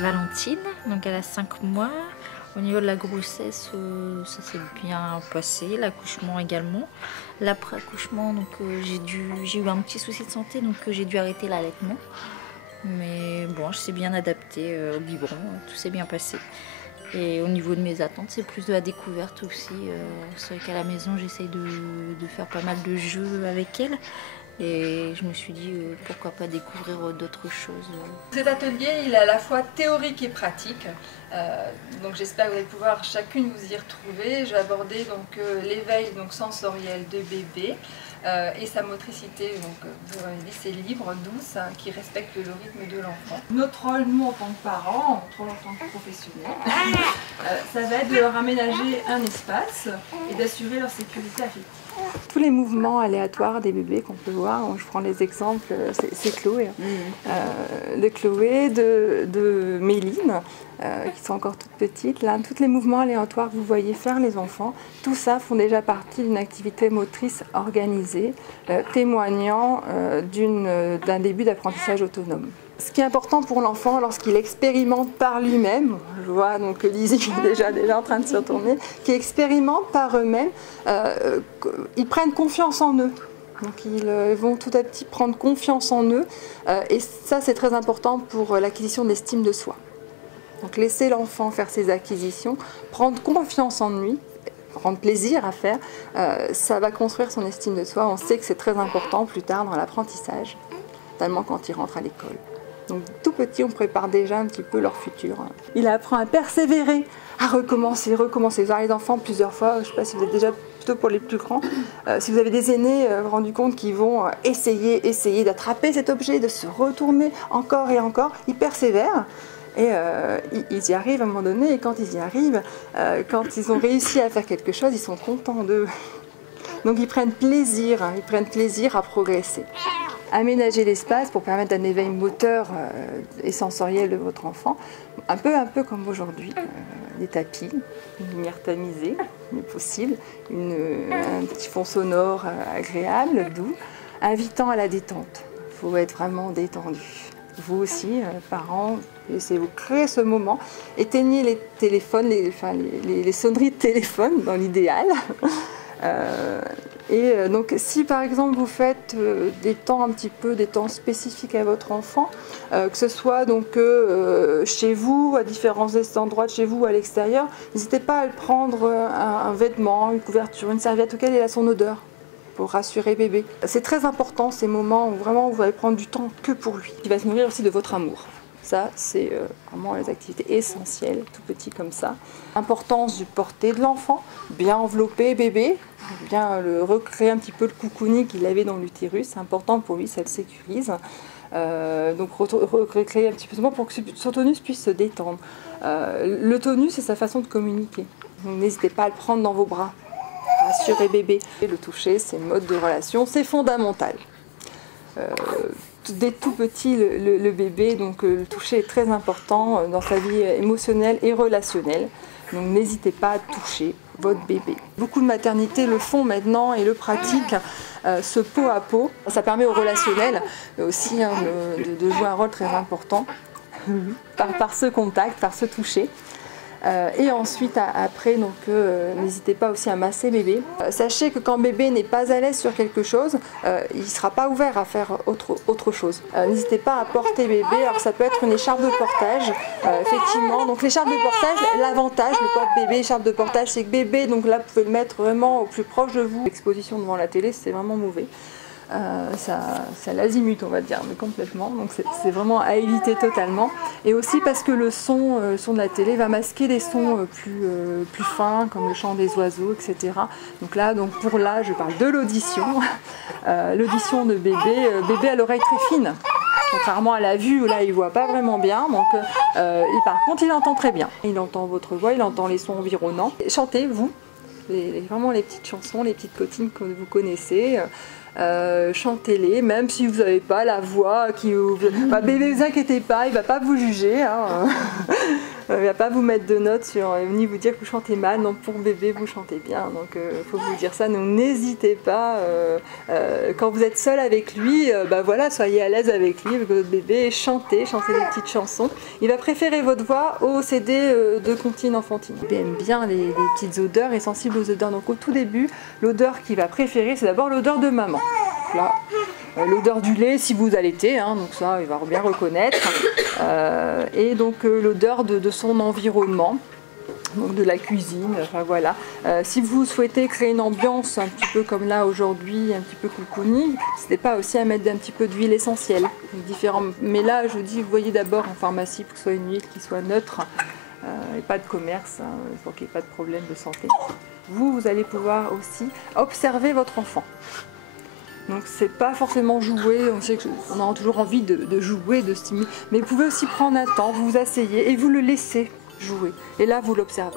Valentine, donc elle a 5 mois. Au niveau de la grossesse, ça s'est bien passé, l'accouchement également. L'après-accouchement, donc j'ai eu un petit souci de santé, donc j'ai dû arrêter l'allaitement. Mais bon, je sais bien adapté au biberon, tout s'est bien passé. Et au niveau de mes attentes, c'est plus de la découverte aussi. C'est vrai qu'à la maison, j'essaye de faire pas mal de jeux avec elle. Et je me suis dit, pourquoi pas découvrir d'autres choses. Cet atelier, il est à la fois théorique et pratique. Donc j'espère que vous allez pouvoir chacune vous y retrouver. Je vais aborder l'éveil sensoriel de bébé et sa motricité, vous avez dit, c'est libre, douce, hein, qui respecte le rythme de l'enfant. Notre rôle, nous en tant que parents, notre rôle en tant que professionnels, ça va être de leur aménager un espace et d'assurer leur sécurité affective. Tous les mouvements aléatoires des bébés qu'on peut voir, je prends les exemples, c'est Chloé, de Chloé, de Méline, qui sont encore toutes petites. Là, tous les mouvements aléatoires que vous voyez faire les enfants, tout ça font déjà partie d'une activité motrice organisée, témoignant d'un début d'apprentissage autonome. Ce qui est important pour l'enfant lorsqu'il expérimente par lui-même, je vois donc Lizzie déjà en train de se retourner, qui expérimente par eux-mêmes, ils prennent confiance en eux. Donc ils vont tout à petit prendre confiance en eux et ça c'est très important pour l'acquisition de l'estime de soi. Donc laisser l'enfant faire ses acquisitions, prendre confiance en lui, prendre plaisir à faire, ça va construire son estime de soi. On sait que c'est très important plus tard dans l'apprentissage, notamment quand il rentre à l'école. Donc tout petit, on prépare déjà un petit peu leur futur. Il apprend à persévérer, à recommencer. Vous avez les enfants plusieurs fois, je ne sais pas si vous êtes déjà plutôt pour les plus grands. Si vous avez des aînés, vous vous rendez compte qu'ils vont essayer d'attraper cet objet, de se retourner encore et encore. Ils persévèrent et ils y arrivent à un moment donné. Et quand ils y arrivent, quand ils ont réussi à faire quelque chose, ils sont contents d'eux. Donc ils prennent plaisir à progresser. Aménager l'espace pour permettre un éveil moteur et sensoriel de votre enfant, un peu comme aujourd'hui, des tapis, une lumière tamisée, mais possible, un petit fond sonore agréable, doux, invitant à la détente. Il faut être vraiment détendu. Vous aussi, parents, laissez-vous créer ce moment. Éteignez les téléphones, les sonneries de téléphone dans l'idéal. Donc si par exemple vous faites des temps des temps spécifiques à votre enfant, que ce soit chez vous, à différents endroits de chez vous ou à l'extérieur, n'hésitez pas à prendre un vêtement, une couverture, une serviette auquel il a son odeur pour rassurer bébé. C'est très important ces moments où vraiment vous allez prendre du temps que pour lui. Il va se nourrir aussi de votre amour. Ça, c'est vraiment les activités essentielles, tout petit comme ça. L'importance du porter de l'enfant, bien envelopper bébé, bien recréer un petit peu le cocooning qu'il avait dans l'utérus. C'est important pour lui, ça le sécurise. Donc recréer un petit peu de moment pour que son tonus puisse se détendre. Le tonus, c'est sa façon de communiquer. Donc n'hésitez pas à le prendre dans vos bras, rassurer bébé. Et le toucher, c'est mode de relation, c'est fondamental. Dès tout petit, le bébé, donc le toucher est très important dans sa vie émotionnelle et relationnelle. Donc n'hésitez pas à toucher votre bébé. Beaucoup de maternités le font maintenant et le pratiquent, ce pot à pot. Ça permet au relationnel aussi de jouer un rôle très important par ce contact, par ce toucher. Et ensuite, après, n'hésitez pas aussi à masser bébé. Sachez que quand bébé n'est pas à l'aise sur quelque chose, il ne sera pas ouvert à faire autre chose. N'hésitez pas à porter bébé. Alors ça peut être une écharpe de portage, effectivement. Donc l'écharpe de portage, l'avantage, le porte-bébé, écharpe de portage, c'est que bébé, donc là, vous pouvez le mettre vraiment au plus proche de vous. L'exposition devant la télé, c'est vraiment mauvais. Ça l'azimute, on va dire, mais complètement. Donc c'est vraiment à éviter totalement. Et aussi parce que le son de la télé va masquer des sons plus fins, comme le chant des oiseaux, etc. Donc là, je parle de l'audition. L'audition de bébé, bébé a l'oreille très fine. Contrairement à la vue, où là il ne voit pas vraiment bien, par contre il entend très bien. Il entend votre voix, il entend les sons environnants. Chantez, vous, vraiment les petites chansons, les petites cotines que vous connaissez. Chantez-les, même si vous n'avez pas la voix qui... bébé, ne vous inquiétez pas, il ne va pas vous juger. Hein. Il ne va pas vous mettre de notes ni vous dire que vous chantez mal. Non, pour bébé, vous chantez bien. Donc, il faut vous dire ça. Donc, n'hésitez pas. Quand vous êtes seul avec lui, voilà, soyez à l'aise avec lui, avec votre bébé. Chantez des petites chansons. Il va préférer votre voix au CD de comptine enfantine. Il aime bien les petites odeurs, est sensible aux odeurs. Donc, au tout début, l'odeur qu'il va préférer, c'est d'abord l'odeur de maman. Là. L'odeur du lait si vous allaitez, hein, donc ça il va bien reconnaître, et donc l'odeur de son environnement, donc de la cuisine, enfin voilà. Si vous souhaitez créer une ambiance un petit peu comme là aujourd'hui, un petit peu cocooning, n'hésitez pas aussi à mettre un petit peu d'huile essentielle, mais là je dis, vous voyez d'abord en pharmacie pour que ce soit une huile qui soit neutre, et pas de commerce, hein, pour qu'il n'y ait pas de problème de santé. Vous allez pouvoir aussi observer votre enfant. Donc c'est pas forcément jouer, on sait qu'on a toujours envie de jouer, de stimuler, mais vous pouvez aussi prendre un temps, vous vous asseyez et vous le laissez jouer. Et là vous l'observez.